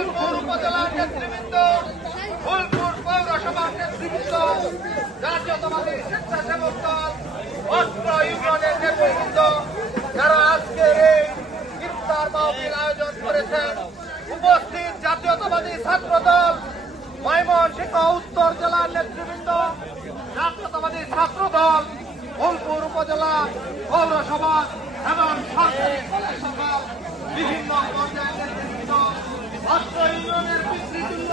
ফুলপুর উপজেলার নেতৃবৃন্দ, ফুলপুর পৌরসভার নেতৃবৃন্দ, জাতীয়তাবাদী স্বেচ্ছাসেবক দল, অস্ত্র ইউনিয়নের নেতৃবৃন্দ, যারা আজকের এই ইফতার মাহফিল আয়োজন করেছেন। উপস্থিত জাতীয়তাবাদী ছাত্র দল ময়মনসিংহ উত্তর জেলার নেতৃবৃন্দ, জাতীয়তাবাদী ছাত্র দল ফুলপুর উপজেলা পৌরসভা এবং সরকারি সভা বিভিন্ন নেতৃবৃন্দ অস্ত্র ইউনিয়নের পিতৃতুল্য